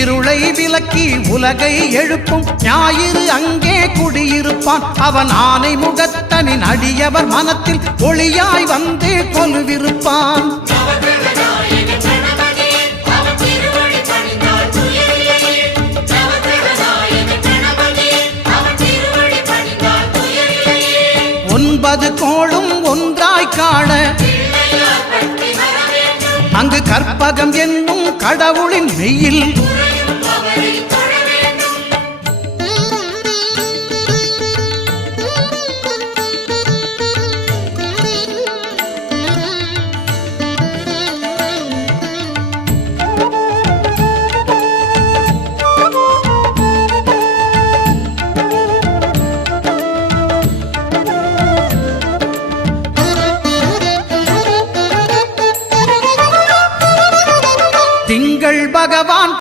இருளை விலக்கி உலகை எழுப்பும் ஞாயிறு அங்கே குடியிருப்பான். அவன் ஆனை முகத்தனின் அடியவர் மனத்தில் ஒளியாய் வந்து கொலுவிருப்பான். ஒன்பது கோளும் ஒன்றாய் காண அங்கு கற்பகம் என்னும் கடவுளின் மெய்யில்